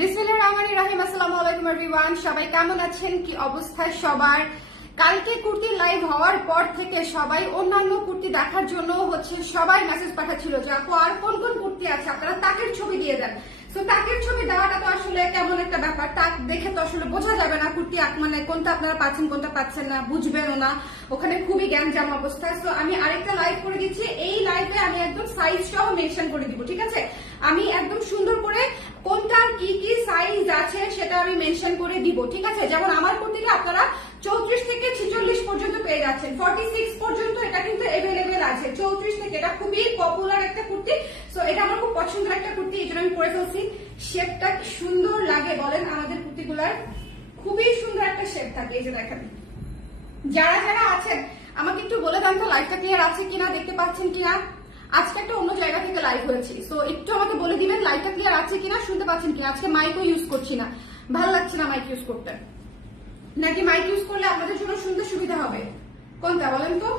বিসমিল্লাহির রহমানির রহিম। আসসালামু আলাইকুম এভরিওয়ান, সবাই কেমন আছেন? কি অবস্থায় সবার? কালকে কুর্তি লাইভ হওয়ার পর থেকে সবাই অন্যান্য কুর্তি দেখার জন্য সবাই মেসেজ পাঠাচ্ছিল যে আপু আর কোন কোন কুর্তি আছে আপনারা তাকের ছবি দিয়ে দেন। তো তাকের ছবি দেওয়াটা তো আসলে কেমন একটা ব্যাপার, তাক দেখে তো আসলে বোঝা যাবে না কুর্তি মানে কোনটা আপনারা পাচ্ছেন কোনটা পাচ্ছেন না, বুঝবেনও না, ওখানে খুবই গ্যাঞ্জাম অবস্থায়। তো আমি আরেকটা লাইভ করে দিচ্ছি, এই লাইভে আমি একদম সাইজ সহ মেনশন করে দিব, ঠিক আছে? আমি একদম সুন্দর করে কোনটার কি কি সাইজ আছে সেটা আমি মেনশন করে দিব, ঠিক আছে? যেমন আমার কুর্তিটা আপনারা 34 থেকে 46 পর্যন্ত পেয়ে যাচ্ছেন, 46 পর্যন্ত এটা কিন্তু এভেলেবেল আছে। 34 থেকে, এটা খুবই পপুলার একটা কুর্তি। সো এটা আমার খুব পছন্দের একটা কুর্তি, এই জন্য আমি পরে ফেলছি। শেপটা কি সুন্দর লাগে বলেন, আমাদের কুর্তিগুলার খুবই সুন্দর একটা শেপ থাকে। এই যে দেখেন, যারা যারা আছেন আমাকে একটু বলে দেন তো লাইভটা ক্লিয়ার আছে কিনা, দেখতে পাচ্ছেন কিনা। আজকে একটা অন্য জায়গা থেকে লাইভ হয়েছি, সো একটু আমাকে বলে দিবেন লাইভটা ক্লিয়ার আছে কিনা, শুনতে পাচ্ছেন কিনা। আজকে মাইকও ইউজ করছি না, ভালো লাগছে না মাইক ইউজ করতে, নাকি মাইক ইউজ করলে আপনাদের জন্য শুনতে সুবিধা হবে? কোনটা বলেন তো?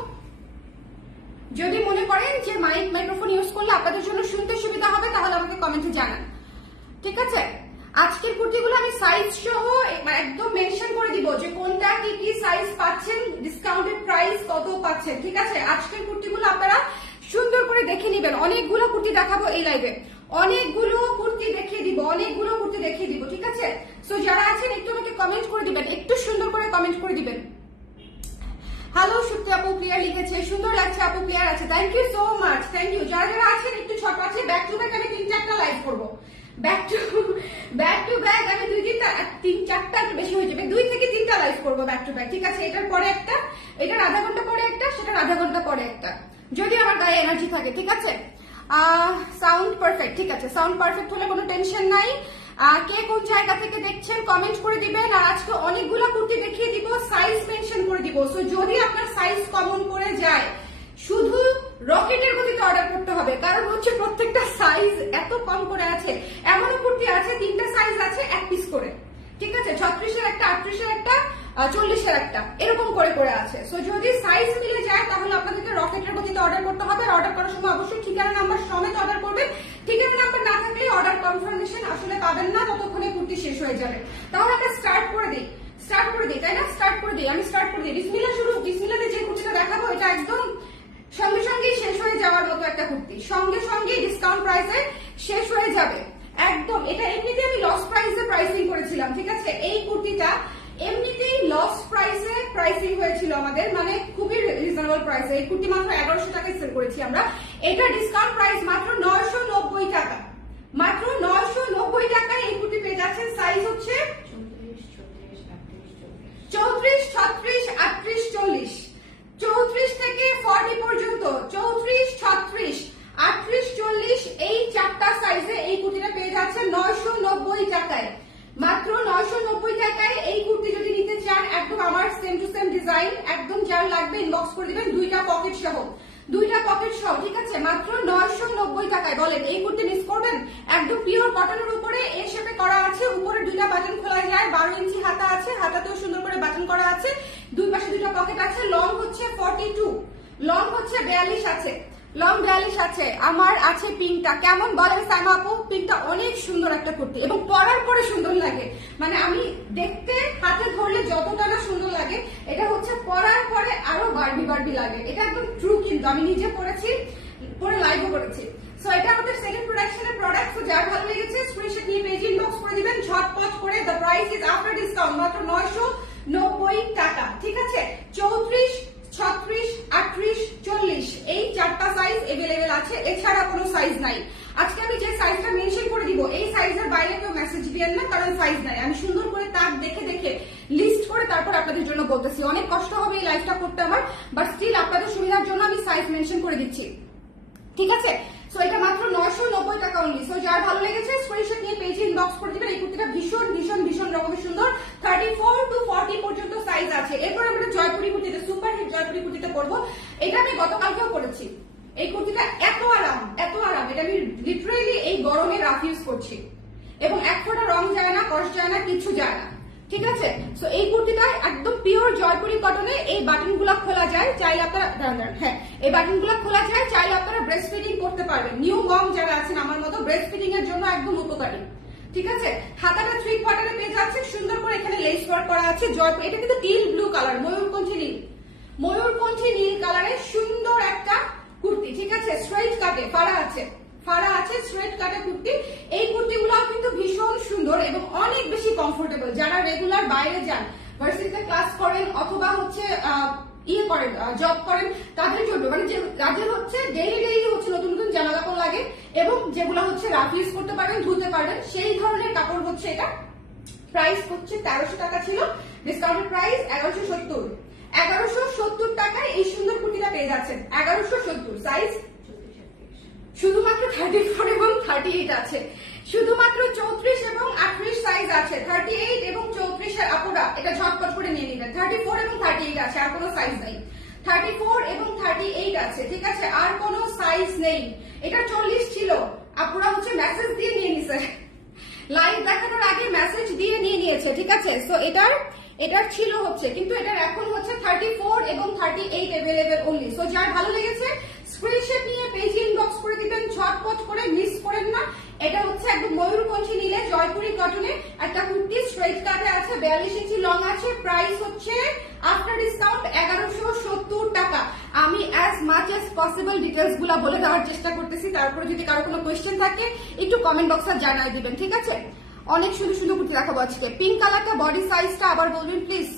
যদি মনে করেন যে মাইক্রোফোন ইউজ করলে আপনাদের জন্য শুনতে সুবিধা হবে তাহলে আমাকে কমেন্টে জানান, ঠিক আছে? আজকের কুর্তিগুলো আমি সাইজ সহ একদম মেনশন করে দিব যে কোনটা কি কি সাইজ পাচ্ছেন, ডিসকাউন্টেড প্রাইস কত পাচ্ছেন, ঠিক আছে? আজকের কুর্তিগুলো আপনারা সুন্দর করে দেখে নেবেন। অনেকগুলো কুর্তি দেখাবো এই লাইভে, অনেকগুলো কুর্তি দেখিয়ে দিব, ঠিক আছে? সো যারা আছেন একটু আমাকে কমেন্ট করে দিবেন, একটু সুন্দর করে কমেন্ট করে দিবেন। হ্যালো সুপ্তি আপু ক্লিয়ার লিখেছে, সুন্দর লাগছে আপু, ক্লিয়ার আছে, thank you so much, thank you. যারা যারা আছেন একটু ছোট আছে, ব্যাক টু ব্যাক আমি 3-4টা লাইভ করবো, ব্যাক টু ব্যাক আমি 2-3-4টা বেশি হয়ে যাবে, 2 থেকে 3টা লাইভ করবো ব্যাক টু ব্যাক, ঠিক আছে? এটার পরে একটা, এটার আধা ঘন্টা পরে একটা, সেটার আধা ঘন্টা পরে একটা, যদি আমার গায়ে এনার্জি থাকে, ঠিক আছে? সাউন্ড পারফেক্ট, ঠিক আছে? সাউন্ড পারফেক্ট হলে কোনো টেনশন নাই। কে কোন জায়গা থেকে দেখছেন কমেন্ট করে দিবেন। আর আজকে অনেকগুলো কুর্তি দেখিয়ে দিব, সাইজ মেনশন করে দিব। সো যদি আপনার সাইজ কমন করে যায়, শুধু রকেটের গতিতে অর্ডার করতে হবে, কারণ প্রত্যেকটা সাইজ এত কম করে আছে। এমনও কুর্তি আছে 3টা সাইজ আছে 1 পিস করে, ঠিক আছে? 36-এর একটা, 38-এর একটা, 40-এর একটা, এরকম করে করে আছে। সো যদি সাইজ মিলে যায় তাহলে আপনাদেরকে রকেটের গতিতে অর্ডার করতে হবে। অর্ডার করার সময় অবশ্যই ঠিকানা নাম্বার সমেত অর্ডার করবেন। ঠিকানা নাম্বার না থাকলে অর্ডার কনফার্মেশন আসলে পাবেন না, ততক্ষণে কুর্তি শেষ হয়ে যাবে। তাহলে আমরা স্টার্ট করে দিই, তাই না? স্টার্ট করে দিই, আমি স্টার্ট করে দিই। বিসমিল্লাহ শুরু। বিসমিল্লাহতে যে কুর্তিটা দেখাবো এটা একদম সঙ্গে সঙ্গেই শেষ হয়ে যাওয়ার মতো একটা কুর্তি, সঙ্গে সঙ্গে ডিসকাউন্ট প্রাইসে শেষ হয়ে যাবে একদম। এটা এমনিতে আমি লস প্রাইসে প্রাইসিং করেছিলাম, ঠিক আছে? এই কুর্তিটা এমনিতেই লস প্রাইসে প্রাইসিং হয়েছিল আমাদের, মানে খুবই রিজনেবল প্রাইসে। এই কুর্তি মাত্র 1100 টাকায় সেল করেছি আমরা। এটা ডিসকাউন্ট প্রাইস মাত্র 990 টাকা, মাত্র 990 টাকায় এই কুর্তি পেয়ে যাচ্ছেন। সাইজ হচ্ছে 34, 36, 38, 40, 34 থেকে 40 পর্যন্ত, 34, 36, 38, 40 এই 4টা সাইজে এই কুর্তিটা পেয়ে যাচ্ছেন 990 টাকায়, মাত্র 990 টাকায়। এই কুর্তি যদি নিতে চান একদম আমার সেম টু সেম ডিজাইন, একদম যার লাগবে ইনবক্স করে দিবেন, 2টা পকেট সহ, ঠিক আছে? মাত্র 990 টাকায়। বলেন এই কুর্তি মিস করবেন? একদম পিওর কটনের উপরে এ শেপে করা আছে, উপরে 2টা বাটন খোলা যায়, 12 ইঞ্চি হাতা আছে, হাতাতেও সুন্দর করে বাটন করা আছে, দুই পাশে 2টা পকেট আছে। লং হচ্ছে 42, লং হচ্ছে 42 আছে, লং 42 আছে। আমার আছে পিঙ্কটা, কেমন বলেন সাইমা আপু? পিঙ্কটা অনেক সুন্দর একটা কুর্তি এবং পরার পরে সুন্দর লাগে, মানে আমি দেখতে হাতে ধরলে যতটা না সুন্দর লাগে, এটা হচ্ছে পরার পরে আরো বারবি লাগে। এটা একদম ট্রু, কিন্তু আমি নিজে পরেছি, পরে লাইভও করেছি। সো এটা আমাদের সেকেন্ড প্রোডাকশনের প্রোডাক্ট। সো যার ভালো লেগেছে স্ক্রিনশট নিয়ে পেজ ইনবক্স করে দিবেন ঝটপট করে। The price is after discount মাত্র 990 টাকা, ঠিক আছে? 34, 36, 38, 40 এই 4টা সাইজ এভেলেবেল আছে, এছাড়া কোনো সাইজ নাই। আজকে আমি যে সাইজটা মেনশন করে দিব, এই সাইজের বাইরে কেউ মেসেজ দিবেন না, কারণ সাইজ নাই। আমি সুন্দর করে তাক দেখে দেখে লিস্ট করে তারপর আপনাদের জন্য বলতেছি। অনেক কষ্ট হবে এই লাইভটা করতে আমার, বাট স্টিল আপনাদের সুবিধার জন্য আমি সাইজ মেনশন করে দিচ্ছি, ঠিক আছে? সো এটা মাত্র 990 টাকা অনলি। সো যার ভালো লেগেছে স্ক্রিনশট নিয়ে পেজে ইনবক্স করে দিবেন। এই কুর্তিটা ভীষণ ভীষণ ভীষণ রকমের সুন্দর, 34 to 40 পর্যন্ত সাইজ আছে। এরপর আমরা জয়পুরি কুর্তিতে, সুপার হিট জয়পুরি কুর্তিতে করবো। এটা আমি গতকালকেও করেছি। এই কুর্তিটা এত আরাম, এটা আমি লিটারেলি এই গরমে রাফ ইউজ করছি এবং এক ফোঁটা রং যায় না, কষ্ট যায় না, কিছু যায় না, ঠিক আছে? সো এই কুর্তিটা একদম পিওর জয়পুরি কটনে। এই বাটন গুলা খোলা যায়, চাইলে আপনারা, হ্যাঁ এই বাটন গুলা খোলা যায়, চাইলে আপনারা ব্রেস্ট ফিডিং করতে পারবেন। নিউ মম যারা আছেন আমার মতো, ব্রেস্ট ফিডিং এর জন্য একদম উপকারী। ঠিক আছে, হাতাটা 3 কোয়ার্টারে পেয়ে যাচ্ছে, সুন্দর করে এখানে লেস ওয়ার্ক করা আছে। জয়পুর, এটা কিন্তু টিল ব্লু কালার, ময়ূরকণ্ঠী নীল কালারের সুন্দর একটা কুর্তি। ঠিক আছে, স্ট্রেট কাটে, ফাড়া আছে স্ট্রেট কাটে কুর্তি। এই কুর্তিগুলো কিন্তু ভীষণ সুন্দর এবং অনেক বেশি কমফোর্টেবল। যারা রেগুলার বাইরে যান, ভার্সিটিতে ক্লাস করেন অথবা হচ্ছে করেন, জব করেন, তাদের জন্য, মানে যাদের হচ্ছে ডেইলি হচ্ছে নতুন নতুন জামা কাপড় লাগে এবং যেগুলো হচ্ছে রাফ ইউজ করতে পারবেন, ধুতে পারবেন, সেই ধরনের কাপড় হচ্ছে এটা। প্রাইস হচ্ছে 1300 টাকা ছিল, ডিসকাউন্টেড প্রাইস 1170। 1170 টাকায় এই সুন্দর কুর্তিটা পেয়ে যাচ্ছেন। 1170, সাইজ শুধুমাত্র 34 এবং 38 আছে, শুধুমাত্র 34 এবং 38 সাইজ আছে। 38 এবং 34 এর আপুরা এটা ঝটপট করে নিয়ে নেবেন। 34 এবং 38 আছে, আর কোনো সাইজ নাই। 34 এবং 38 আছে, ঠিক আছে, আর কোনো সাইজ নেই। এটা 40 ছিল, আপুরা হচ্ছে মেসেজ দিয়ে নিয়ে নিছে, লাইভ দেখানোর আগে মেসেজ দিয়ে নিয়ে নিয়েছে। ঠিক আছে, সো এটার ছিল হচ্ছে, কিন্তু এটার এখন হচ্ছে 34 এবং 38 अवेलेबल অনলি। সো যার ভালো লেগেছে স্ক্রিনশট নিয়ে পেজ ইনবক্স করে দিবেন, ঝটপট করে, মিস করেন না। এটা হচ্ছে একদম ময়ূরকণ্ঠী নীলে জয়পুরি কটনে একটা কুর্তি, স্ট্রেট কাটে আছে, 42 ইঞ্চি লং আছে। প্রাইস হচ্ছে আফটার ডিসকাউন্ট 1170 টাকা। আমি as much as possible details গুলা বলে দেওয়ার চেষ্টা করতেছি, তারপরে যদি কারো কোনো কোয়েশ্চেন থাকে একটু কমেন্ট বক্সে জানিয়ে দিবেন। ঠিক আছে, অনেক সুন্দর সুন্দর কুর্তি দেখাবো আজকে। পিঙ্ক কালারটা বডি সাইজটা আবার বলবেন প্লিজ।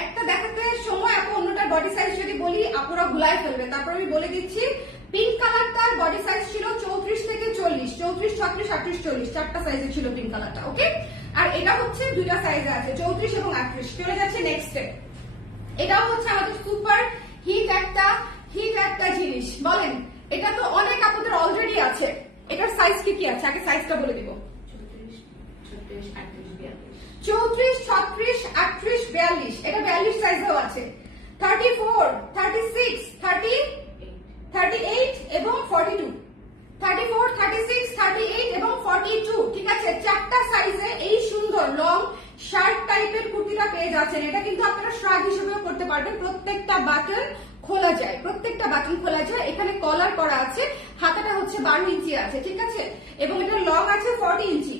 একটা দেখাতে সময় আপু অন্যটার বডি সাইজ যদি বলি আপুরা ভুলাই ফেলবে, তারপর আমি বলে দিচ্ছি। পিঙ্ক কালারটার বডি সাইজ ছিল 34 থেকে 40, 34, 36, 38, 40, চারটা সাইজে ছিল পিঙ্ক কালারটা। ওকে, আর এটা হচ্ছে দুইটা সাইজে আছে, 34 এবং 38। চলে যাচ্ছে নেক্সটে। এটাও হচ্ছে আমাদের সুপার হিট একটা জিনিস। বলেন, এটা তো অনেক আপুদের অলরেডি আছে। এটার সাইজ কি আছে, আগে সাইজটা বলে দিব। 34, 36, 38, 42, এটা 42 সাইজেও আছে। 34, 36, 38 এবং 42, 34, 36, 38 এবং 42। ঠিক আছে, চারটা সাইজে এই সুন্দর লং শার্ট টাইপের কুর্তিটা পেয়ে যাচ্ছেন। এটা কিন্তু আপনারা শ্রাগ হিসেবেও করতে পারবেন। প্রত্যেকটা বাটন খোলা যায়, এখানে কলার করা আছে, হাতাটা হচ্ছে 12 ইঞ্চি আছে। ঠিক আছে, এবং এটা লং আছে 40 ইঞ্চি,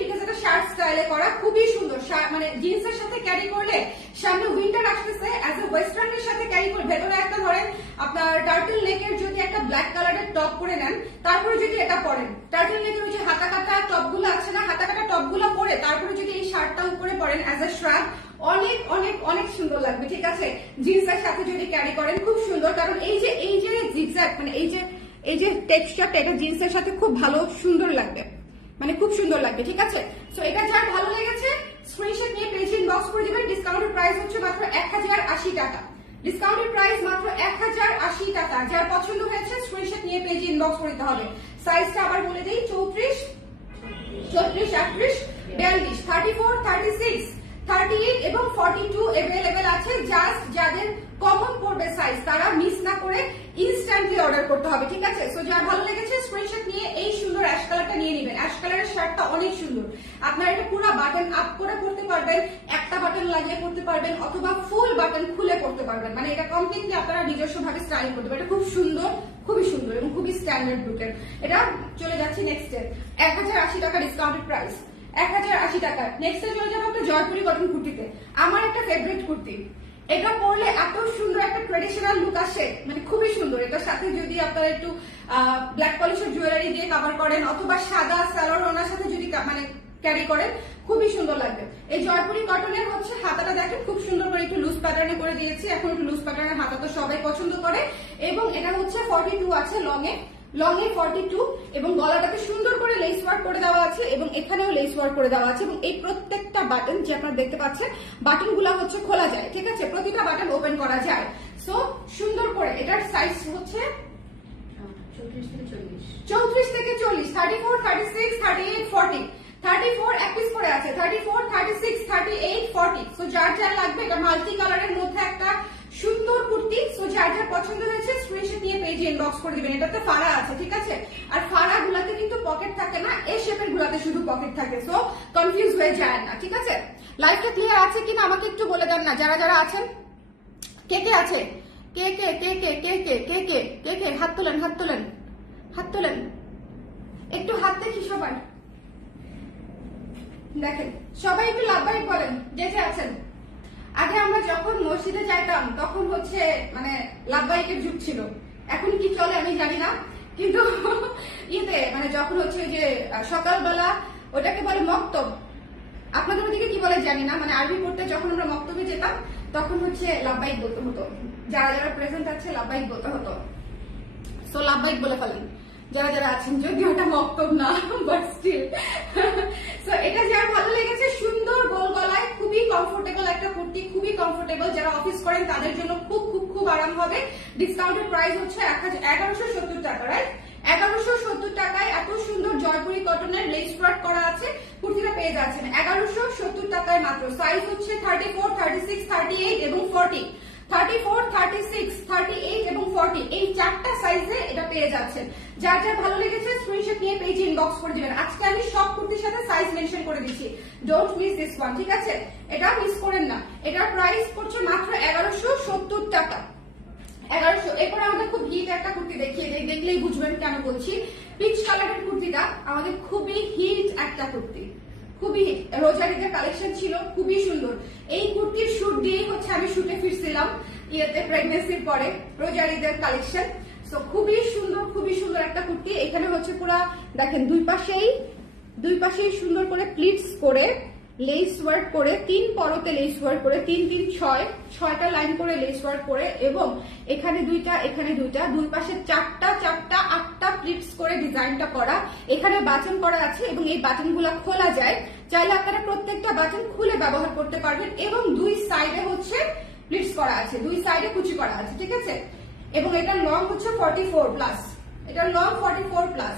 ঠিক আছে, এটা শার্ট স্টাইলে করা, খুবই সুন্দর। মানে জিন্সের সাথে ক্যারি করলে, সামনে উইন্টার আসতেছে, অ্যাজ এ ওয়েস্টার্নের সাথে ক্যারি করে, ভেতরে একটা ধরেন আপনার টার্টল নেকের যদি একটা ব্ল্যাক কালারের টপ পরে নেন, তারপরে যদি এটা পরেন, টার্টল নেকের ওই যে হাতা কাটা টপ গুলো আছে না, হাতা কাটা টপ গুলো পরে তারপরে যদি এই শার্টটা উপরে পরেন অ্যাজ এ শ্রাগ, অনেক অনেক অনেক সুন্দর লাগবে। ঠিক আছে, জিন্সের সাথে যদি ক্যারি করেন খুব সুন্দর, কারণ এই যে জিগজ্যাগ, মানে এই যে টেক্সচারটা, এটা জিন্সের সাথে খুব ভালো সুন্দর লাগবে, মানে খুব সুন্দর লাগবে। ঠিক আছে, সো এটা যার ভালো লেগেছে স্ক্রিনশট নিয়ে পেজ ইনবক্স করে দিবেন। ডিসকাউন্টেড প্রাইস হচ্ছে মাত্র 1080 টাকা, ডিসকাউন্টেড প্রাইস মাত্র 1080 টাকা। যার পছন্দ হয়েছে স্ক্রিনশট নিয়ে পেজ ইনবক্স করতে হবে। সাইজটা আবার বলে দেই, 34, 38, 42, 34, 36, 38 এবং 42 अवेलेबल আছে। জাস্ট যাদের কমন পড়বে সাইজ, তারা মিস না করে ইনস্ট্যান্টলি অর্ডার করতে হবে। ঠিক আছে, সো যার ভালো লেগেছে স্ক্রিনশট নিয়ে এই সুন্দর অ্যাশ কালারটা নিয়ে নেবেন। অ্যাশ কালারের শার্টটা অনেক সুন্দর, আপনারা এটা পুরো বাটন আপ করে পড়তে পারবেন, একটা বাটন লাগিয়ে পড়তে পারবেন, অথবা ফুল বাটন খুলে পড়তে পারবেন। মানে এটা কমপ্লিটলি আপনারা নিজস্ব ভাবে স্টাইল করতে পারবেন। এটা খুব সুন্দর, খুবই সুন্দর এবং খুবই স্ট্যান্ডার্ড লুকের। এটা চলে যাচ্ছে নেক্সটে, 1080 টাকা ডিসকাউন্টেড প্রাইস, 1080 টাকা। নেক্সটে চলে যাবো একটা জয়পুরি কটন কুর্তিতে। আমার একটা ফেভারিট কুর্তি, এটা পরলে এত সুন্দর একটা ট্রেডিশনাল লুক আসে, মানে খুবই সুন্দর। এটার সাথে যদি আপনারা একটু ব্ল্যাক পলিশের জুয়েলারি দিয়ে কভার করেন, অথবা সাদা সালোয়ার ওনার সাথে যদি মানে ক্যারি করেন, খুবই সুন্দর লাগবে। এই জয়পুরি কটনের হচ্ছে হাতাটা দেখেন খুব সুন্দর করে একটু লুজ প্যাটার্নে করে দিয়েছি। এখন একটু লুজ প্যাটার্নের হাতা তো সবাই পছন্দ করে, এবং এটা হচ্ছে 42 আছে লং এ 42, এবং গলাটাকে সুন্দর করে লেস ওয়ার্ক করে দেওয়া আছে, এবং এখানেও লেস ওয়ার্ক করে দেওয়া আছে। এবং এই প্রত্যেকটা বাটন যে আপনারা দেখতে পাচ্ছেন, বাটন গুলা হচ্ছে খোলা যায়। ঠিক আছে, প্রতিটা বাটন ওপেন করা যায়। সো সুন্দর করে এটার সাইজ হচ্ছে 34 থেকে 40, 34, 36, 38, 40, 34 এক পিস করে আছে, 34, 36, 38, 40। সো যার যার লাগবে, এটা মাল্টি কালারের মধ্যে একটা সুন্দর কুর্তি। সো যার যার পছন্দ হয়েছে স্ক্রিনশট নিয়ে পেজে ইনবক্স করে দিবেন। এটাতে ফাড়া আছে, ঠিক আছে, আর ফাড়া গুলাতে কিন্তু পকেট থাকে না, এই শেপের গুলাতে শুধু পকেট থাকে। সো কনফিউজ হয়ে যায় না। ঠিক আছে, লাইভটা ক্লিয়ার আছে কিনা আমাকে একটু বলে দেন না, যারা যারা আছেন, কে কে আছে, কে কে কে কে কে কে কে কে কে কে হাত তোলেন, হাত তোলেন, হাত তোলেন, একটু হাত দেখি সবার। দেখেন সবাই একটু লাভবাহিক বলেন যে যে আছেন। আগে আমরা যখন মসজিদে যাইতাম তখন হচ্ছে মানে লাভবাহিকের যুগ ছিল, এখন কি চলে আমি জানি না, কিন্তু ইয়েতে মানে যখন হচ্ছে যে সকালবেলা ওটাকে বলে মক্তব, আপনাদের ওদিকে কি বলে জানি না, মানে আরবি পড়তে যখন আমরা মক্তবে যেতাম তখন হচ্ছে লাভবাহিক বলতে হতো, যারা যারা প্রেজেন্ট আছে লাভবাহিক বলতে হতো। সো লাভবাহিক বলে ফেলেন যারা যারা আছেন, যদি ওটা মক্তব না বাট স্টিল। সো এটা যার ভালো লেগেছে, সুন্দর গোল গলায় খুবই কমফোর্টেবল একটা কুর্তি, খুবই কমফোর্টেবল, যারা অফিস করেন তাদের জন্য খুব খুব খুব আরাম হবে। ডিসকাউন্টেড প্রাইস হচ্ছে 1170 টাকা, রাইট? 1170 টাকায় এত সুন্দর জয়পুরি কটনের লেস ওয়ার্ক করা আছে কুর্তিটা পেয়ে যাচ্ছেন 1170 টাকায় মাত্র। সাইজ হচ্ছে 34, 36, 38 এবং 40। 34, 36, 38 এবং 40 এই চারটা সাইজে এটা পেয়ে যাচ্ছেন। যার যার ভালো লেগেছে স্ক্রিনশট নিয়ে পেজে ইনবক্স করে দিবেন। আজকে আমি সব কুর্তির সাথে সাইজ মেনশন করে দিচ্ছি, ডোন্ট মিস দিস ওয়ান, ঠিক আছে? এটা মিস করেন না। এটার প্রাইস পড়ছে মাত্র 1170 টাকা। 1100। এরপর আমাদের খুব হিট একটা কুর্তি দেখিয়ে দেই, দেখলেই বুঝবেন কেন বলছি। পিচ কালারের কুর্তিটা আমাদের খুবই হিট একটা কুর্তি, খুবই হিট। রোজারিদের কালেকশন ছিল, খুবই সুন্দর। এই কুর্তির শুট দিয়েই হচ্ছে আমি শুটে ফিরছিলাম ইয়েতে প্রেগনেন্সির পরে, রোজারিদের কালেকশন। সো খুবই সুন্দর, খুবই সুন্দর একটা কুর্তি। এখানে হচ্ছে পুরা দেখেন দুই পাশেই সুন্দর করে প্লিটস করে লেস ওয়ার্ক করে, 3 পরতে লেস ওয়ার্ক করে, 3 3 6টা লাইন করে লেস ওয়ার্ক করে, এবং এখানে দুইটা এখানে দুইটা, দুই পাশে 4টা 8টা প্লিটস করে ডিজাইনটা করা। এখানে বাটন করা আছে এবং এই বাটনগুলো খোলা যায়, চাইলে আপনারা প্রত্যেকটা বাটন খুলে ব্যবহার করতে পারবেন। এবং দুই সাইডে হচ্ছে প্লিটস করা আছে, দুই সাইডে কুচি করা আছে, ঠিক আছে? এবং এটা লং হচ্ছে 44 প্লাস, এটা লং 44 প্লাস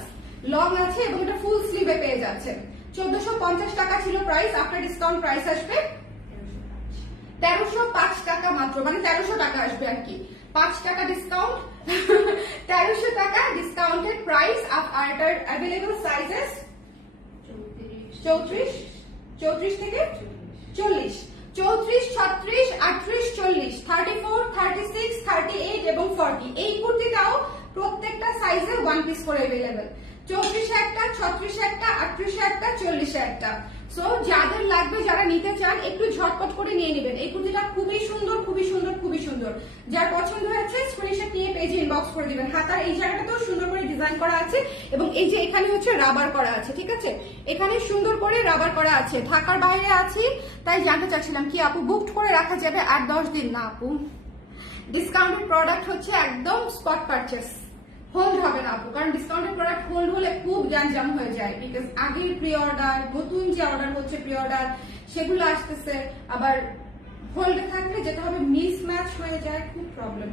লং আছে, এবং এটা ফুল স্লিভে পেয়ে যাচ্ছে। 1450 টাকা ছিল প্রাইস, আফটার ডিসকাউন্ট প্রাইস আসবে 1305 টাকা মাত্র, মানে 1300 টাকা আসবে আর কি, 5 টাকা ডিসকাউন্ট। 1300 টাকা ডিসকাউন্টেড প্রাইস। আর এটার অ্যাভেলেবল সাইজেস 34 থেকে 40, 34, 36, 38, 40, 34, 36, 38 এবং 40। এই কুর্তিটাও প্রত্যেকটা সাইজে 1 পিস করে অ্যাভেলেবল। 34 একটা, 36 একটা, 38 একটা, 40 একটা। সো যাদের লাগবে, যারা নিতে চান একটু ঝটপট করে নিয়ে নেবেন। এই কুর্তিটা খুবই সুন্দর, খুবই সুন্দর, খুবই সুন্দর। যার পছন্দ হয়েছে স্ক্রিনশট নিয়ে পেজে ইনবক্স করে দিবেন। হাতার এই জায়গাটাতেও সুন্দর করে ডিজাইন করা আছে, এবং এই যে এখানে হচ্ছে রাবার করা আছে, ঠিক আছে? এখানে সুন্দর করে রাবার করা আছে। ঢাকার বাইরে আছি তাই জানতে চাচ্ছিলাম কি আপু বুকড করে রাখা যাবে 8-10 দিন? না আপু, ডিসকাউন্টেড প্রোডাক্ট হচ্ছে একদম স্পট পারচেস, হোল্ড হবে না আপু, কারণ ডিসকাউন্টেড প্রোডাক্ট হোল্ড হলে খুব গ্যাঞ্জাম হয়ে যায়। বিকজ আগের প্রি অর্ডার, নতুন যে অর্ডার হচ্ছে প্রি অর্ডার, সেগুলো আসতেছে, আবার হোল্ডে থাকলে যেটা হবে মিসম্যাচ হয়ে যায়, খুব প্রবলেম।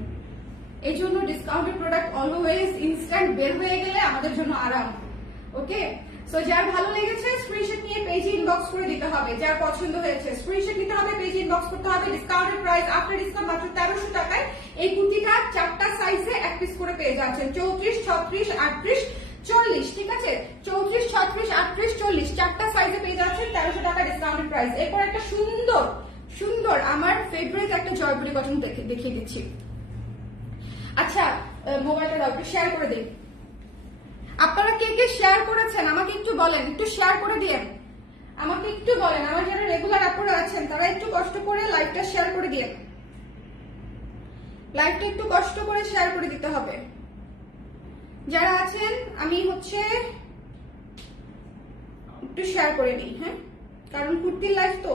এই জন্য ডিসকাউন্টেড প্রোডাক্ট অলওয়েজ ইনস্ট্যান্ট বের হয়ে গেলে আমাদের জন্য আরাম। ওকে, সো যার ভালো লেগেছে স্ক্রিনশট নিয়ে পেজে ইনবক্স করে দিতে হবে। যার পছন্দ হয়েছে স্ক্রিনশট নিতে হবে, পেজে ইনবক্স করতে হবে। ডিসকাউন্টেড প্রাইস আফটার ডিসকাউন্ট মাত্র 1300 টাকায় এই কুর্তিটা 4টা সাইজে 1 পিস করে পেয়ে যাচ্ছেন। 34, 36, 38, 40, ঠিক আছে? 34, 36, 38, 40 4টা সাইজে পেয়ে যাচ্ছেন 1300 টাকা ডিসকাউন্টেড প্রাইস। এরপর একটা সুন্দর সুন্দর আমার ফেভারিট একটা জয়পুরি কটন দেখিয়ে দিচ্ছি। আচ্ছা, মোবাইলটা দাও, একটু শেয়ার করে দিন। আপনারা কে কে শেয়ার করেছেন আমাকে একটু বলেন, একটু শেয়ার করে দিয়েন, আমাকে একটু বলেন। আমার যারা রেগুলার আপুরা আছেন তারা একটু কষ্ট করে লাইভটা শেয়ার করে দিয়েন, লাইভটা একটু কষ্ট করে শেয়ার করে দিতে হবে যারা আছেন। আমি হচ্ছে একটু শেয়ার করে নিই, হ্যাঁ, কারণ কুর্তির লাইভ তো।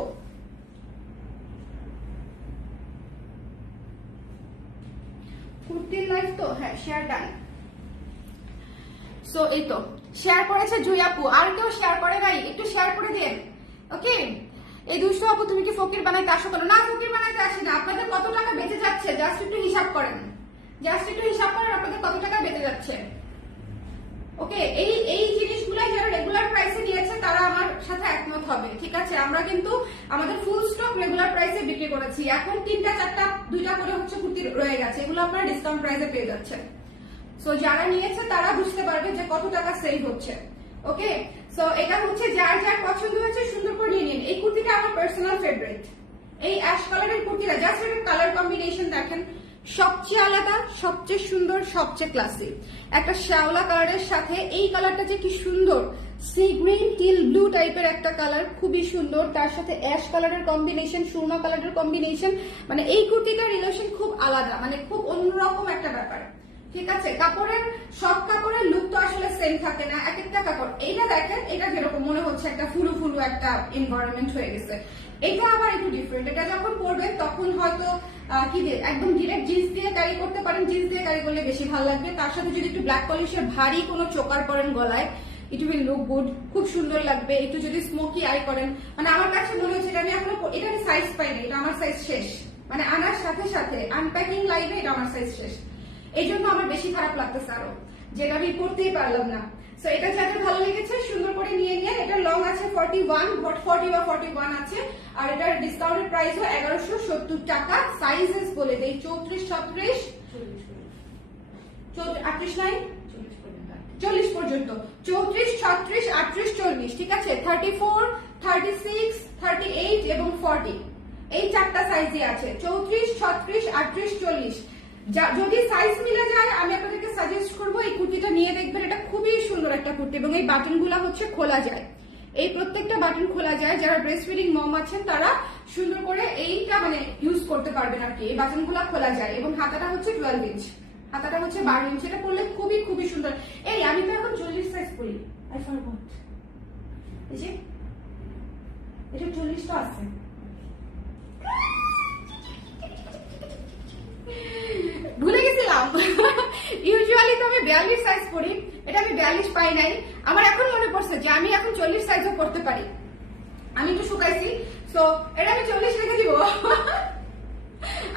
কুর্তির লাইভ তো, হ্যাঁ, শেয়ার ডান। সো এই তো শেয়ার করেছে জুই আপু, আর কেউ শেয়ার করে নাই, একটু শেয়ার করে দেন। ওকে, এই 200 আপু তুমি কি ফকির বানাইতে আসো? কেন না, ফকির বানাইতে আসি না। আপনাদের কত টাকা বেঁচে যাচ্ছে জাস্ট একটু হিসাব করেন, জাস্ট একটু হিসাব করেন আপনাদের কত টাকা বেঁচে যাচ্ছে। ওকে, এই জিনিসগুলাই যারা রেগুলার প্রাইসে নিয়েছে তারা আমার সাথে একমত হবে, ঠিক আছে? আমরা কিন্তু আমাদের ফুল স্টক রেগুলার প্রাইসে বিক্রি করেছি, এখন 3টা 4টা 2টা করে হচ্ছে কুর্তি রয়ে গেছে, এগুলো আপনারা ডিসকাউন্ট প্রাইসে পেয়ে যাচ্ছেন। সো যারা নিয়েছে তারা বুঝতে পারবে যে কত টাকা সেভ হচ্ছে। ওকে, সো এটা হচ্ছে যার যার পছন্দ হয়েছে সুন্দর করে নিয়ে নিন। এই কুর্তিটা আমার পার্সোনাল ফেভারিট, এই অ্যাশ কালারের কুর্তিটা, জাস্ট এর কালার কম্বিনেশন দেখেন, সবচেয়ে আলাদা, সবচেয়ে সুন্দর, সবচেয়ে ক্লাসি। একটা শ্যাওলা কালারের সাথে এই কালারটা যে কি সুন্দর, সি গ্রিন টিল ব্লু টাইপের একটা কালার, খুবই সুন্দর। তার সাথে অ্যাশ কালারের কম্বিনেশন, সুরমা কালারের কম্বিনেশন, মানে এই কুর্তিটার রিলেশন খুব আলাদা, মানে খুব অন্যরকম একটা ব্যাপার। ঠিক আছে, কাপড়ের সব কাপড়ের লুক তো আসলে সেম থাকে না, এক একটা কাপড়। এইটা দেখেন, এটা যেরকম মনে হচ্ছে একটা ফুলু ফুলু একটা এনভায়রনমেন্ট হয়ে গেছে, এটা আবার একটু ডিফারেন্ট। এটা যখন পরবেন তখন হয়তো কি দিয়ে একদম ডিরেক্ট জিন্স দিয়ে ক্যারি করতে পারেন, জিন্স দিয়ে ক্যারি করলে বেশি ভালো লাগবে। তার সাথে যদি একটু ব্ল্যাক পলিশের ভারী কোনো চোকার পরেন গলায়, ইট উইল লুক গুড, খুব সুন্দর লাগবে। একটু যদি স্মোকি আই করেন, মানে আমার কাছে মনে হচ্ছে এটা আমি এখনো এটা আমি সাইজ পাইনি, এটা আমার সাইজ শেষ, মানে আনার সাথে সাথে আনপ্যাকিং লাইনে এটা আমার সাইজ শেষ। এই জন্য আমার বেশি খারাপ লাগতেছে আরো, যেটা আমি করতেই পারলাম না। সো এটা যাদের ভালো লেগেছে সুন্দর করে নিয়ে নিয়ে। এটা লং আছে 41, 40 বা 41 আছে, আর এটার ডিসকাউন্টেড প্রাইস হয় 1170 টাকা। সাইজেস বলে দেই 34, 36, 38 নাই 40 পর্যন্ত, 34, 36, 38, 40, ঠিক আছে। 34, 36, 38 এবং 40, এই চারটা সাইজই আছে, 34, 36, 38, 40। যদি সাইজ মিলে যায় আমি আপনাদেরকে সাজেস্ট করবো এই কুর্তিটা নিয়ে দেখবেন, এটা খুবই সুন্দর একটা কুর্তি। এবং এই বাটন গুলা হচ্ছে খোলা যায়, এই প্রত্যেকটা বাটন খোলা যায়। যারা ব্রেস্ট ফিডিং মম আছেন তারা সুন্দর করে এইটা মানে ইউজ করতে পারবেন আর কি, এই বাটন গুলা খোলা যায়। এবং হাতাটা হচ্ছে 12 ইঞ্চ, হাতাটা হচ্ছে 12 ইঞ্চ। এটা পরলে খুবই খুবই সুন্দর। এই আমি তো এখন 40 সাইজ পরি, আই ফরগট, এই যে এটা 40 টা আছে। ভুলে গেছিলাম, ইউজুয়ালি তো আমি 42 সাইজ পরি, এটা আমি 42 পাই নাই। আমার এখন মনে পড়ছে যে আমি এখন 40 সাইজও করতে পারি। আমি একটু শুকাইছি, সো এটা আমি 40 রেখে দিব।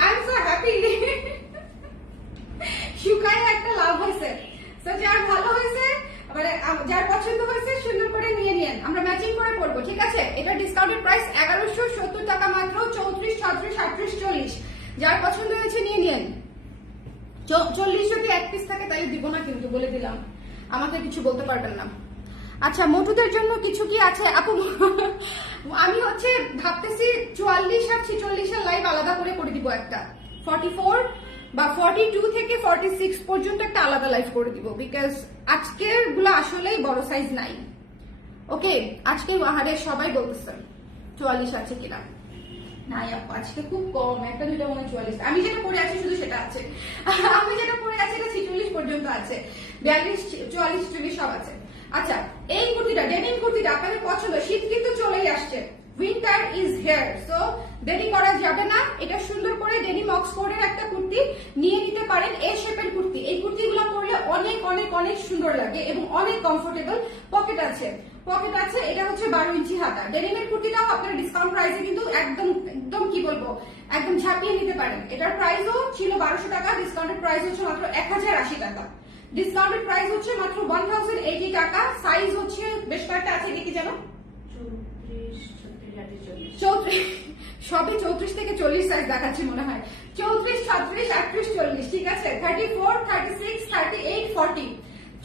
আই এম সো হ্যাপি, শুকায় একটা লাভ হয়েছে। সো যার ভালো হয়েছে, মানে যার পছন্দ হয়েছে সুন্দর করে নিয়ে নিন, আমরা ম্যাচিং করে পরবো, ঠিক আছে। এটা ডিসকাউন্টেড প্রাইস 1170 টাকা মাত্র, 34, 36, 38, 40। যার পছন্দ হয়েছে নিয়ে নিন। 40 যদি এক পিস থাকে তাই দিব না, কিন্তু বলে দিলাম, আমাকে কিছু বলতে পারবেন না। আচ্ছা, মোটুদের জন্য কিছু কি আছে আপু? আমি হচ্ছে ভাবতেছি 44 আর 46 এর লাইভ আলাদা করে দিব একটা, 44 বা 42 থেকে 46 পর্যন্ত একটা আলাদা লাইভ করে দিব, বিকজ আজকের গুলো আসলেই বড় সাইজ নাই। ওকে, আজকে বাহারে সবাই বলতেছেন 44 আছে কিনা, নাই আপু আজকে খুব কম, একটা দুইটা মনে 44। আমি যেটা পরে আছি শুধু সেটা আছে, আমি যেটা পরে আছি এটা 46 পর্যন্ত আছে, 42, 44, 46 সব আছে। আচ্ছা, এই কুর্তিটা ডেনিম কুর্তিটা আপনাদের পছন্দ, শীত কিন্তু চলেই আসছে, উইন্টার ইজ হিয়ার, সো দেরি করা যাবে না। এটা সুন্দর করে ডেনিম অক্সফোর্ডের একটা কুর্তি নিয়ে নিতে পারেন, এ শেপের কুর্তি। এই কুর্তিগুলো পরলে অনেক অনেক অনেক সুন্দর লাগে এবং অনেক কমফোর্টেবল। পকেট আছে, পকেট আছে। এটা হচ্ছে 12 ইঞ্চি হাতা। ডেনিমের কুর্তিটাও আপনার ডিসকাউন্ট প্রাইসে কিন্তু একদম একদম কি বলবো, একদম ঝাঁপিয়ে নিতে পারেন। এটার প্রাইসও ছিল 1200 টাকা, ডিসকাউন্টেড প্রাইস হচ্ছে মাত্র 1080 টাকা। ডিসকাউন্টেড প্রাইস হচ্ছে মাত্র 1080 টাকা। সাইজ হচ্ছে বেশ কয়েকটা আছে, কি কি জানো, 34, সবই 34 থেকে 40 সাইজ দেখাচ্ছি মনে হয়, 34, 36, 38, 40, ঠিক আছে। 34, 36, 38, 40,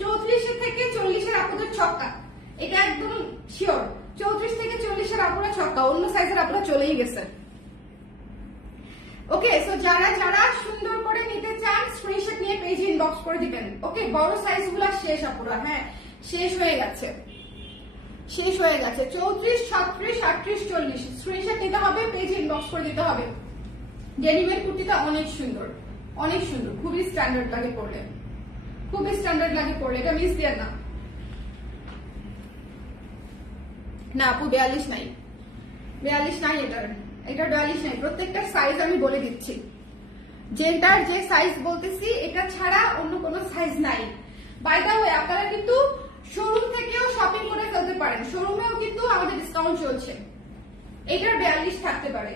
34 থেকে 40 এর আপনাদের ছক্কা, এটা একদম শিওর। 34 থেকে 40 এর আপনারা ছক্কা, অন্য সাইজের আপনারা চলেই গেছে। ওকে, সো যারা যারা সুন্দর করে নিতে চান স্ক্রিনশট নিয়ে পেজে ইনবক্স করে দিবেন। ওকে, বড় সাইজ গুলা শেষ আপুরা, হ্যাঁ শেষ হয়ে গেছে, শেষ হয়ে গেছে। 34, 36, 38, 40 স্ক্রিনশট নিতে হবে, পেজে ইনবক্স করে দিতে হবে। ডেনিমের কুর্তিটা অনেক সুন্দর, অনেক সুন্দর, খুবই স্ট্যান্ডার্ড লাগে পরলে, খুবই স্ট্যান্ডার্ড লাগে পরলে, এটা মিস দেন না। না আপু 42 নাই, 42 নাই, এটার 42 নাই। প্রত্যেকটা সাইজ আমি বলে দিচ্ছি, যেটার যে সাইজ বলতেছি এটা ছাড়া অন্য কোনো সাইজ নাই। বাই দ্য ওয়ে, আপনারা কিন্তু শোরুম থেকেও শপিং করে ফেলতে পারেন, শোরুমেও কিন্তু আমাদের ডিসকাউন্ট চলছে। এটার 42 থাকতে পারে,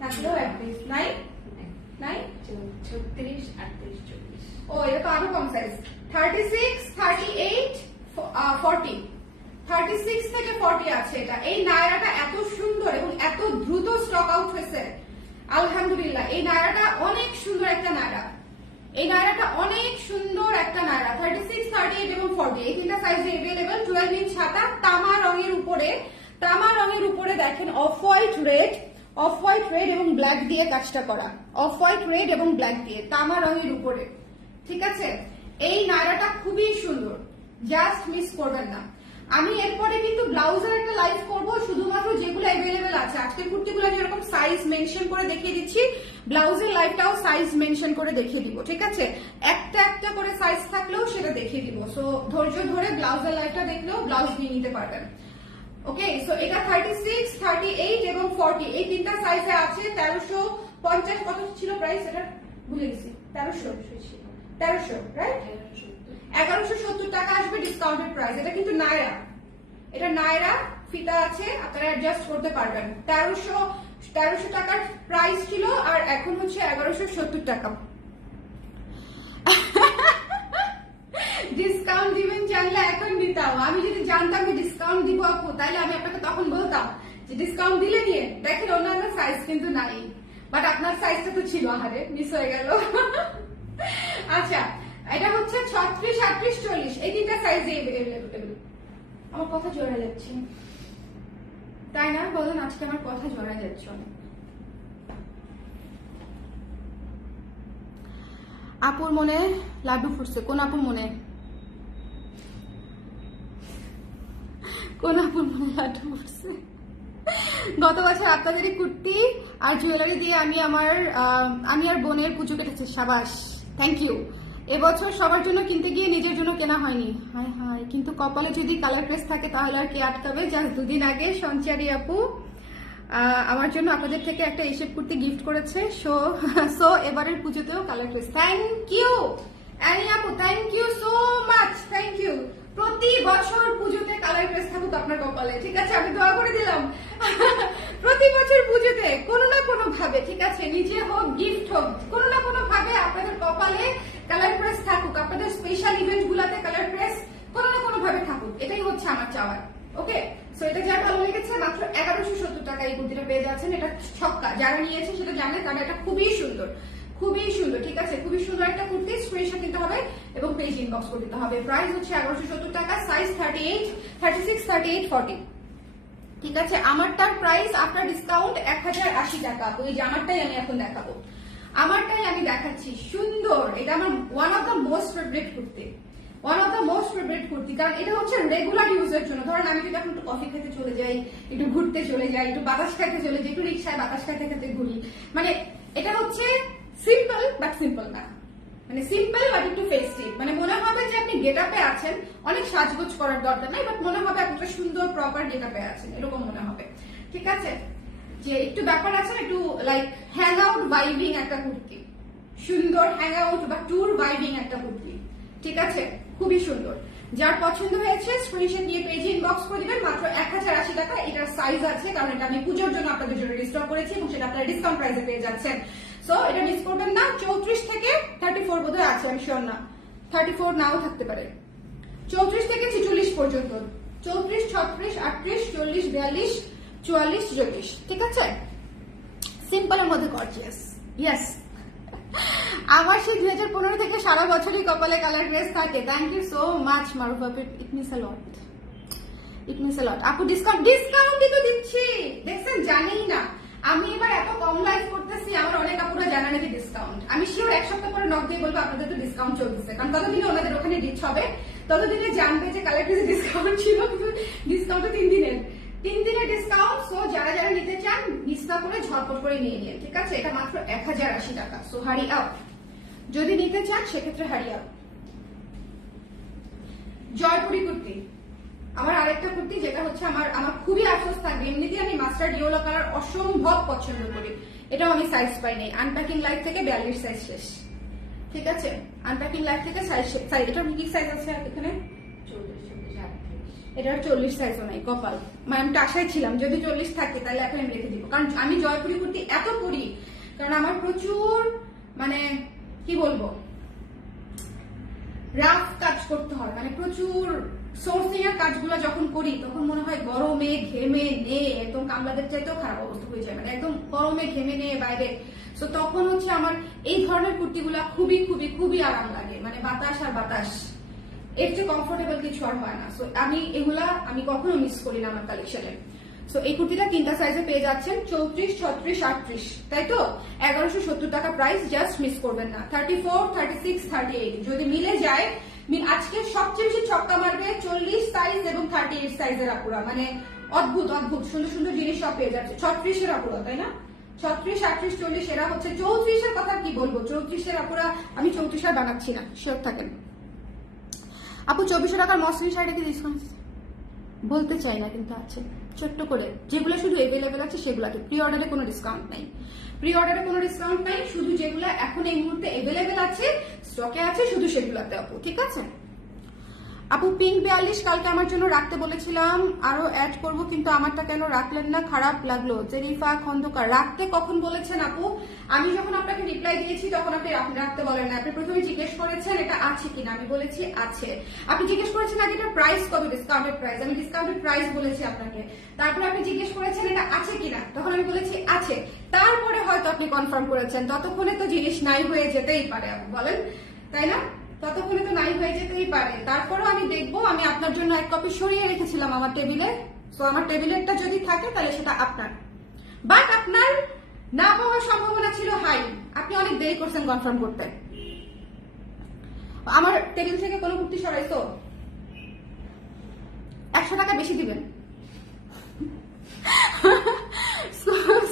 থাকলেও 31 নাই, নাই 36, 38, 40। ও এটা তো আরো কম সাইজ, 36, 38, 40, 36 থেকে 40 আছে এটা। এই নায়রাটা এত সুন্দর এবং এত দ্রুত স্টক আউট হয়েছে, আলহামদুলিল্লাহ। এই নায়রাটা অনেক সুন্দর একটা নায়রা, এই নায়রাটা অনেক সুন্দর একটা নায়রা। 36, 38 এবং 40 এই তিনটা সাইজে अवेलेबल। 12 ইঞ্চ হাতা, তামা রঙের উপরে, তামা রঙের উপরে দেখেন off white red, off white red এবং ব্ল্যাক দিয়ে কাজটা করা, অফ হোয়াইট রেড এবং ব্ল্যাক দিয়ে তামা রঙের উপরে, ঠিক আছে। এই নায়রাটা খুবই সুন্দর, জাস্ট মিস করবেন না। আমি এরপরে কিন্তু ব্লাউজের একটা লাইভ করব, শুধুমাত্র যেগুলো অ্যাভেলেবেল আছে। আজকের কুর্তিগুলো যেরকম সাইজ মেনশন করে দেখিয়ে দিচ্ছি, ব্লাউজের লাইভটাও সাইজ মেনশন করে দেখিয়ে দিব, ঠিক আছে। একটা একটা করে সাইজ থাকলেও সেটা দেখিয়ে দিব। সো ধৈর্য ধরে ব্লাউজের লাইভটা দেখলেও ব্লাউজ নিয়ে নিতে পারবেন। ওকে, সো এটা 36, 38 এবং 40 এই তিনটা সাইজে আছে। 1350 কত ছিল প্রাইস, এটা ভুলে গেছি। 1300 রাইট, 1170 টাকা আসবে ডিসকাউন্টেড প্রাইস। এটা কিন্তু নায়রা, এটা নায়রা ফিতা আছে, আপনারা অ্যাডজাস্ট করতে পারবেন। 1300 টাকার প্রাইস ছিল, আর এখন হচ্ছে 1170 টাকা। ডিসকাউন্ট দিবেন জানলে এখন দিতাম। আমি যদি জানতাম যে ডিসকাউন্ট দিব আপু, তাহলে আমি আপনাকে তখন বলতাম যে ডিসকাউন্ট দিলে নিয়ে। দেখেন অন্যান্য সাইজ কিন্তু নাই, বাট আপনার সাইজটা তো ছিল, আহারে মিস হয়ে গেল। আচ্ছা, এটা হচ্ছে 36, 38, 40 এই তিনটা সাইজে अवेलेबल। আমার কথা জড়া যাচ্ছে, তাই না বলেন? আজকে আমার কথা জড়া যাচ্ছে অনেক। আপুর মনে লাড্ডু ফুটছে, কোন আপুর মনে? কোন আপুর মনে লাড্ডু ফুটছে? গত বছর আপনাদেরই কুর্তি আর জুয়েলারি দিয়ে আমি আর বোনের পুজো কেটেছে, সাবাস, থ্যাংক ইউ। এবছর সবার জন্য কিনতে গিয়ে নিজের জন্য কেনা হয়নি, হায় হায়। কিন্তু কপালে যদি কালার প্রেস থাকে তাহলে আর কে আটকাবে। জাস্ট দুদিন আগে সঞ্চারি আপু আমার জন্য আপনাদের থেকে একটা এসব কুর্তি গিফট করেছে। সো এবারের পুজোতেও colour press. Thank you Annie আপু, thank you so much, thank you. প্রতি বছর পুজোতে কালার প্রেস থাকুক আপনার কপালে, ঠিক আছে? আমি দোয়া করে দিলাম। প্রতি বছর পুজোতে কোনো না কোনো ভাবে, ঠিক আছে, নিজে হোক গিফট হোক, কোনো না কোনো ভাবে আপনাদের কপালে কালার প্রেস থাকুক। আপনাদের স্পেশাল ইভেন্ট গুলাতে কালার প্রেস কোনো না কোনো ভাবে থাকুক, এটাই হচ্ছে আমার চাওয়ার। ওকে, সো এটা যার ভালো লেগেছে মাত্র 1170 টাকা এই কুর্তিটা পেয়ে যাচ্ছেন। এটা ছক্কা, যারা নিয়েছে সেটা জানে, কারণ এটা খুবই সুন্দর, খুবই সুন্দর, ঠিক আছে। খুবই সুন্দর একটা কুর্তি, স্ক্রিনশট নিতে হবে এবং পেজ ইনবক্স করে দিতে হবে। প্রাইস হচ্ছে 1170 টাকা, সাইজ 38, 36, 38, 40, ঠিক আছে। আমারটার প্রাইস আপনার ডিসকাউন্ট 1080 টাকা। ওই যে আমারটাই আমি এখন দেখাবো, আমারটাই আমি দেখাচ্ছি। সুন্দর, এটা আমার one of the most favourite kurti, one of the most favourite kurti. কারণ এটা হচ্ছে রেগুলার ইউজের জন্য। ধরেন আমি যদি এখন একটু কফি খেতে চলে যাই, একটু ঘুরতে চলে যাই, একটু বাতাস খাইতে চলে যাই, একটু রিক্সায় বাতাস খাইতে খেতে ঘুরি, মানে এটা হচ্ছে সিম্পল বাট সিম্পল না, মানে সিম্পল বাট একটু ফেস্টিভ। মানে মনে হবে যে আপনি গেট আপে আছেন, অনেক সাজগোজ করার দরকার নাই, বাট মনে হবে আপনি একটা সুন্দর প্রপার গেট আপে আছেন, এরকম মনে হবে, ঠিক আছে। যে একটু ব্যাপার আছে, একটু লাইক হ্যাং আউট ভাইবিং একটা কুর্তি, সুন্দর হ্যাং আউট বা ট্যুর ভাইবিং একটা কুর্তি, ঠিক আছে, খুবই সুন্দর। যার পছন্দ হয়েছে স্ক্রিনশট নিয়ে পেজে ইনবক্স করে দিবেন। মাত্র 1080 টাকা। এটার সাইজ আছে, কারণ এটা আমি পুজোর জন্য আপনাদের জন্য রিস্টক করেছি এবং সেটা আপনারা ডিসকাউন্ট প্রাইসে পেয়ে যাচ্ছেন। সো এটা মিস করবেন না। 34 থেকে 34 বোধহয় আছে, আমি শিওর না, 34 নাও থাকতে পারে। 34 থেকে 46 পর্যন্ত, 34, 36, 38, 40, 42, 44, 44, ঠিক আছে। সিম্পলের মধ্যে গর্জিয়াস, ইয়েস। আমার সেই 2015 থেকে সারা বছরই কপালে কালার ড্রেস থাকে। থ্যাংক ইউ সো মাচ মারুফ আপু, it means a lot, it means a লট। আপু ডিসকাউন্টই তো দিচ্ছি, দেখছেন, জানেই না আমি এবার এত কম লাইভ করতেছি। আমার অনেক আপুরা জানা নাকি ডিসকাউন্ট। আমি শিওর এক সপ্তাহ পরে নক দিয়ে বলবো আপনাদের তো ডিসকাউন্ট চলতেছে, কারণ ততদিনে ওনাদের ওখানে রিচ হবে, ততদিনে জানবে যে কালার ড্রেসে ডিসকাউন্ট ছিল, কিন্তু ডিসকাউন্ট 3 দিনের ডিসকাউন্ট। সো যারা যারা নিতে চান মিস না করে ঝটপট করে নিয়ে নিন, ঠিক আছে। এটা মাত্র 1080 টাকা। সো হারি আপ, যদি নিতে চান সেক্ষেত্রে হারি আপ। জয়পুরি কুর্তি, আমার আরেকটা কুর্তি, যেটা হচ্ছে আমার খুবই আফসোস থাকবে। এমনিতেই আমি মাস্টার্ড ইয়েলো কালার অসম্ভব পছন্দ করি, এটাও আমি সাইজ পাই নাই। আনপ্যাকিং লাইফ থেকে 42 সাইজ শেষ, ঠিক আছে। আনপ্যাকিং লাইফ থেকে সাইজ, এটা কি সাইজ আছে এখানে? এটার 40 সাইজও নাই, কপাল। মানে আমি আশায় ছিলাম যদি 40 থাকে তাহলে এখন আমি রেখে দিব, কারণ আমি জয়পুরি কুর্তি এত পরি, কারণ আমার প্রচুর, মানে কি বলবো, রাফ কাজ করতে হয়, মানে প্রচুর সোর্সিং এর কাজগুলো যখন করি তখন মনে হয় গরমে ঘেমে নে একদম কামলাদের চাইতেও খারাপ অবস্থা হয়ে যায়, মানে একদম গরমে ঘেমে নিয়ে বাইরে। তো তখন হচ্ছে আমার এই ধরনের কুর্তিগুলা খুবই খুবই খুবই আরাম লাগে, মানে বাতাস আর বাতাস, এর চেয়ে কমফোর্টেবল কিছু আর হয় না। সো আমি এগুলা কখনো মিস করি না আমার কালেকশনে। সো এই কুর্তিটা তিনটা সাইজে পেয়ে যাচ্ছেন, 34, 36, 38, তাই তো 1170 টাকা প্রাইস, জাস্ট মিস করবেন না। 34, 36, 38 যদি মিলে যায়, আজকে সবচেয়ে বেশি ছক্কা মারবে 40 সাইজ এবং 38 সাইজের আপুরা, মানে অদ্ভুত অদ্ভুত সুন্দর সুন্দর জিনিস সব পেয়ে যাচ্ছে। 36 এর আপুরা, তাই না? 36, 38, 40 এরা হচ্ছে 34 এর কথা কি বলবো, 34 এর আপুরা, আমি 34 আর বানাচ্ছি না, শিওর থাকেন। আপু 2400 টাকার মসলিন শাড়িটা কি ডিসকাউন্ট বলতে চাই না, কিন্তু আছে ছোট্ট করে, যেগুলো শুধু এভেলেবেল আছে সেগুলোতে। প্রি অর্ডারে কোনো ডিসকাউন্ট নাই, প্রি অর্ডারে কোনো ডিসকাউন্ট নাই, শুধু যেগুলো এখন এই মুহূর্তে এভেলেবেল আছে, স্টকে আছে, শুধু সেগুলোতে আপু, ঠিক আছে? আপু পিঙ্ক 42 কালকে আমার জন্য রাখতে বলেছিলাম, আরো অ্যাড করব, কিন্তু আমারটা কেন রাখলেন না, খারাপ লাগলো। জেরিফা খন্দকার, রাখতে কখন বলেছেন আপু? আমি যখন আপনাকে রিপ্লাই দিয়েছি তখন আপনি রাখতে বলেন না, আপনি প্রথমে জিজ্ঞেস করেছেন এটা আছে কিনা, আমি বলেছি আছে। আপনি জিজ্ঞেস করেছেন আগে এটা প্রাইস কত, ডিসকাউন্টেড প্রাইস, আমি ডিসকাউন্টেড প্রাইস বলেছি আপনাকে। তারপরে আপনি জিজ্ঞেস করেছেন এটা আছে কিনা, তখন আমি বলেছি আছে। তারপরে হয়তো আপনি কনফার্ম করেছেন, ততক্ষণে তো জিনিস নাই হয়ে যেতেই পারে আপু, বলেন তাই না? ততক্ষণে তো নাই হয়ে যেতেই পারে। তারপরও আমি দেখবো, আমি আপনার জন্য এক কপি সরিয়ে রেখেছিলাম আমার টেবিলে, তো আমার টেবিলেরটা যদি থাকে তাহলে সেটা আপনার, বাট আপনার না পাওয়ার সম্ভাবনা ছিল হাই, আপনি অনেক দেরি করছেন কনফার্ম করতে। আমার টেবিল থেকে কোনো কুর্তি সরাইতো 100 টাকা বেশি দিবেন।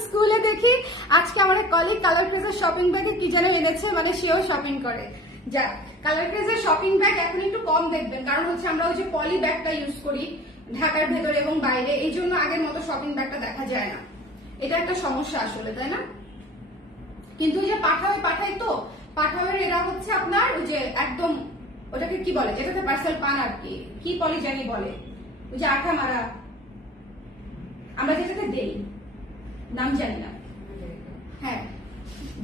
স্কুলে দেখি আজকে আমার এক কলিগ কালার ক্রেজের শপিং ব্যাগে কি যেন এনেছে, মানে সেও শপিং করে। যা কালার ক্রেজের শপিং ব্যাগ এখন একটু কম দেখবেন, কারণ হচ্ছে আমরা ওই যে পলি ব্যাগটা ইউজ করি ঢাকার ভেতরে এবং বাইরে, এই জন্য আগের মতো শপিং ব্যাগটা দেখা যায় না। এটা একটা সমস্যা আসলে, তাই না? কিন্তু ওই যে পাঠাই তো পাঠাওয়ের এরা হচ্ছে আপনার ওই যে একদম ওটাকে কি বলে, যেটাতে পার্সেল পান আর কি পলি জানি বলে, ওই যে আঠা মারা, আমরা যেটাতে দেই নাম জানি না, হ্যাঁ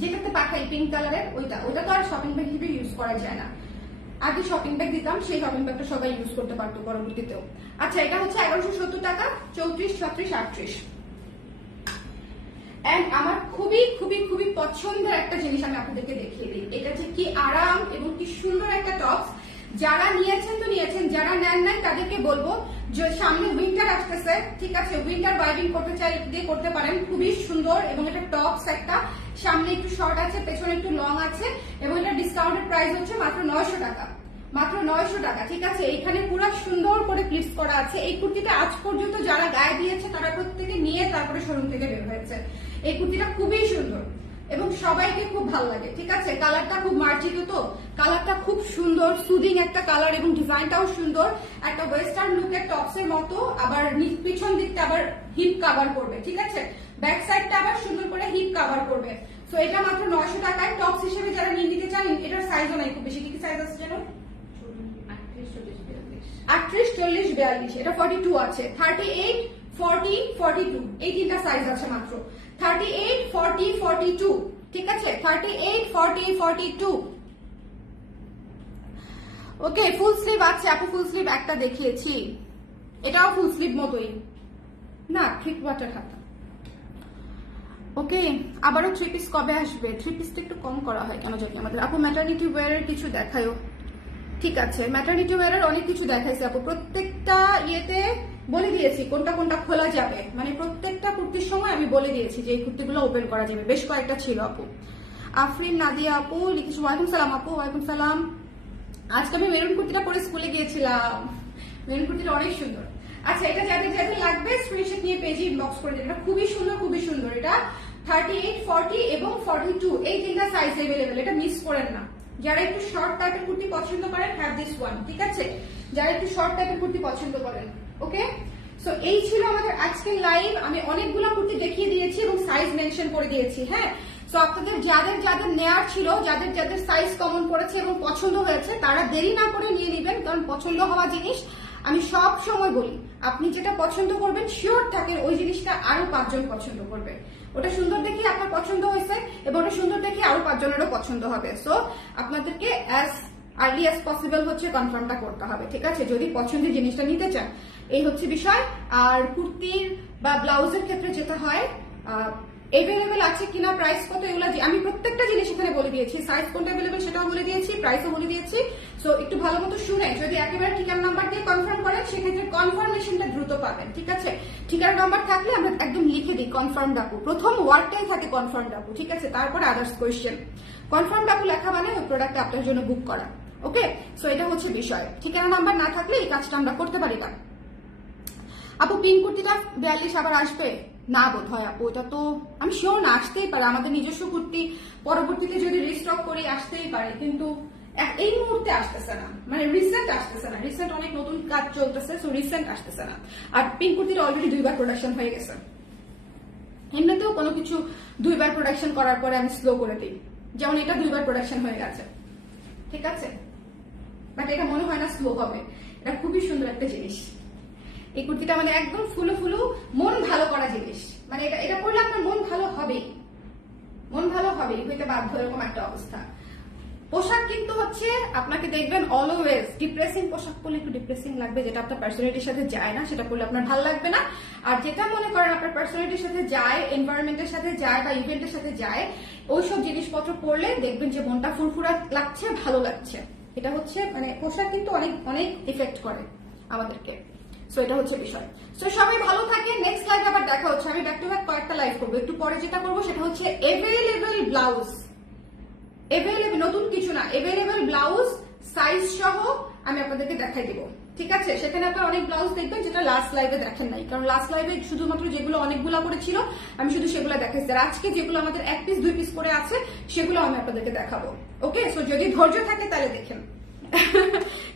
যেটাতে পাঠাই পিঙ্ক কালারের, ওইটা তো আর শপিং ব্যাগ হিসেবে ইউজ করা যায় না। আগে শপিং ব্যাগ দিতাম, সেই শপিং ব্যাগটা সবাই ইউজ করতে পারতো পরবর্তীতেও। আচ্ছা, এটা হচ্ছে 1170 টাকা, 34, 36, 38। এন্ড আমার খুবই খুবই খুবই পছন্দের একটা জিনিস আমি আপনাদেরকে দেখিয়ে দিই, এটা যে কি আরাম এবং কি সুন্দর একটা টপস। যারা নিয়েছেন তো নিয়েছেন, যারা নেন নাই তাদেরকে বলবো যে সামনে উইন্টার আসতেছে, ঠিক আছে, উইন্টার বাইবিং করতে চাইলে করতে পারেন, খুবই সুন্দর। এবং এটা টপস একটা, সামনে একটু শর্ট আছে, পেছনে একটু লং আছে, এবং এটা ডিসকাউন্টেড প্রাইস হচ্ছে মাত্র 900 টাকা, মাত্র 900 টাকা, ঠিক আছে। এইখানে পুরো সুন্দর করে ক্লিপস করা আছে। এই কুর্তিটা আজ পর্যন্ত যারা গায়ে দিয়েছে তারা প্রত্যেকে নিয়ে তারপরে শোরুম থেকে বের হয়েছে। এই কুর্তিটা খুবই সুন্দর এবং সবাইকে খুব ভালো লাগে, ঠিক আছে। কালারটা খুব মার্জিত, তো কালারটা খুব সুন্দর, সুদিং একটা কালার এবং ডিজাইনটাও সুন্দর, একটা ওয়েস্টার্ন লুকের টপসের মতো, আবার পিছন দিকটা আবার হিপ কাভার করবে, ঠিক আছে, ব্যাক সাইডটা আবার সুন্দর করে হিপ কাভার করবে। তো এটা মাত্র 900 টাকায় টপস হিসেবে যারা নিয়ে নিতে চান, এটার সাইজও নাই খুব বেশি, কি সাইজ আছে যেন 38, 40, 42, এটা 42 আছে, 38, 40, 42, এই তিনটা সাইজ আছে মাত্র, 38, 40, 42, ঠিক আছে, 38, 40, 42। ওকে, ফুল স্লিভ আছে আপু, ফুল স্লিভ একটা দেখিয়েছি, এটাও ফুল স্লিভ মতোই না, থ্রি কোয়ার্টার হাতা। ওকে, আবারও থ্রি পিস কবে আসবে? থ্রি পিসটা একটু কম করা হয় কেন জানি আমাদের। আপু ম্যাটারনিটি ওয়্যারের কিছু দেখায়ও, ঠিক আছে, ম্যাটারনিটি ওয়্যারের অনেক কিছু দেখাইছে আপু, প্রত্যেকটা ইয়েতে বলে দিয়েছি কোনটা কোনটা খোলা যাবে, মানে প্রত্যেকটা কুর্তির সময় আমি বলে দিয়েছি যে এই কুর্তিগুলো ওপেন করা যাবে, বেশ কয়েকটা ছিল আপু। আফরিন নাদিয়া আপু লিখেছি, ওয়ালাইকুম সালাম আপু, ওয়ালাইকুম সালাম। আজকে আমি মেরুন কুর্তিটা পরে স্কুলে গিয়েছিলাম, মেরুন কুর্তিটা অনেক সুন্দর। আচ্ছা, এটা যাদের যাদের লাগবে স্ক্রিনশট নিয়ে পেজে ইনবক্স করে দেবেন, এটা খুবই সুন্দর, খুবই সুন্দর। এটা 38, 40 এবং 42 এই তিনটা সাইজ अवेलेबल, এটা মিস করেন না। যারা একটু শর্ট টাইপের কুর্তি পছন্দ করেন, হ্যাভ দিস ওয়ান, ঠিক আছে, যারা একটু শর্ট টাইপের কুর্তি পছন্দ করেন। ওকে, সো এই ছিল আমাদের আজকের লাইভ। আমি অনেকগুলো কুর্তি দেখিয়ে দিয়েছি এবং সাইজ মেনশন করে দিয়েছি, হ্যাঁ। সো আপনাদের যাদের যাদের নেয়ার ছিল, যাদের যাদের সাইজ কমন পড়েছে এবং পছন্দ হয়েছে, তারা দেরি না করে নিয়ে নেবেন, কারণ পছন্দ হওয়া জিনিস আমি সব সময় বলি, আপনি যেটা পছন্দ করবেন শিওর থাকেন ওই জিনিসটা আরো 5 জন পছন্দ করবে। ওটা সুন্দর দেখে আপনার পছন্দ হয়েছে এবং ওটা সুন্দর দেখে আরো 5 জনেরও পছন্দ হবে। সো আপনাদেরকে অ্যাজ আর্লি অ্যাজ পসিবল হচ্ছে কনফার্মটা করতে হবে, ঠিক আছে, যদি পছন্দের জিনিসটা নিতে চান। এই হচ্ছে বিষয়। আর কুর্তির বা ব্লাউজের ক্ষেত্রে যেটা হয়, এভেলেবেল আছে কিনা, প্রাইস কত, এগুলো আমি প্রত্যেকটা জিনিস এখানে বলে দিয়েছি। সাইজ কোনটা অ্যাভেলেবেল সেটাও বলে দিয়েছি, প্রাইসও বলে দিয়েছি। সো একটু ভালো মতো শুনে যদি একেবারে ঠিকানা নাম্বার দিয়ে কনফার্ম করেন, সেক্ষেত্রে কনফার্মেশনটা দ্রুত পাবেন। ঠিক আছে, ঠিকানা নাম্বার থাকলে আমরা একদম লিখে দিই কনফার্ম ডাকু, প্রথম ওয়ার্ডটাই থাকে কনফার্ম ডাকু। ঠিক আছে, তারপরে আদার্স কোয়েশ্চেন। কনফার্ম ডাকু লেখা মানে ওই প্রোডাক্টটা আপনার জন্য বুক করা। ওকে, সো এটা হচ্ছে বিষয়। ঠিকানা নাম্বার না থাকলে এই কাজটা আমরা করতে পারি না। আপু পিঙ্ক কুর্তিটা 42 আবার আসবে না বোধ হয় আপু, এটা তো আমি শিওর না, আসতেই পারে। আমাদের নিজস্ব কুর্তি পরবর্তীতে যদি রিস্টক করি আসতেই পারে, কিন্তু এই মুহূর্তে আসতেছে না, মানে রিসেন্ট আসতেছে না। রিসেন্ট অনেক নতুন কাজ চলতেছে, সো রিসেন্ট আসতেছে না। আর পিঙ্ক কুর্তিটা অলরেডি 2 বার প্রোডাকশন হয়ে গেছে। এমনিতেও কোনো কিছু 2 বার প্রোডাকশন করার পরে আমি স্লো করে দিই, যেমন এটা 2 বার প্রোডাকশন হয়ে গেছে। ঠিক আছে, বাট এটা মনে হয় না স্লো হবে। এটা খুবই সুন্দর একটা জিনিস। এই কুর্তিটা মানে একদম ফুলো ফুলো মন ভালো করা জিনিস, মানে এটা এটা পরলে আপনার মন ভালো হবেই, মন ভালো হবেই, হইতে বাধ্য, এরকম একটা অবস্থা। পোশাক কিন্তু হচ্ছে আপনাকে দেখবেন অলওয়েজ ডিপ্রেসিং পোশাক পরলে একটু ডিপ্রেসিং লাগবে, যেটা আপনার পার্সোনালিটির সাথে যায় না সেটা পরলে আপনার ভালো লাগবে না। আর যেটা মনে করেন আপনার পার্সোনালিটির সাথে যায়, এনভায়রনমেন্টের সাথে যায় বা ইভেন্টের সাথে যায়, ওইসব জিনিসপত্র পরলে দেখবেন যে মনটা ফুরফুরা লাগছে, ভালো লাগছে। এটা হচ্ছে মানে পোশাক কিন্তু অনেক অনেক ইফেক্ট করে আমাদেরকে। সো এটা হচ্ছে বিষয়। সো সবাই ভালো থাকে, নেক্সট লাইভ আবার দেখা হচ্ছে। আমি ব্যাক টু ব্যাক কয়েকটা লাইভ করবো, একটু পরে যেটা করবো সেটা হচ্ছে এভেলেবেল ব্লাউজ, এভেলেবেল, নতুন কিছু না, এভেলেবেল ব্লাউজ সাইজ সহ আমি আপনাদেরকে দেখাই দিব। ঠিক আছে, সেখানে আপনারা অনেক ব্লাউজ দেখবেন যেটা লাস্ট লাইভে দেখেন নাই, কারণ লাস্ট লাইভে শুধুমাত্র যেগুলো অনেকগুলা করে ছিল আমি শুধু সেগুলো দেখাইছি। আর আজকে যেগুলো আমাদের 1 পিস 2 পিস করে আছে সেগুলো আমি আপনাদেরকে দেখাবো। ওকে, সো যদি ধৈর্য থাকে তাহলে দেখেন।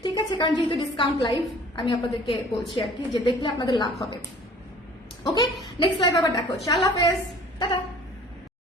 ঠিক আছে, কারণ যেহেতু ডিসকাউন্ট লাইভ আমি আপনাদেরকে বলছি আর কি, যে দেখলে আপনাদের লাভ হবে। ওকে, নেক্সট লাইভ আবার দেখো। আল্লাহ হাফেজ, টাটা।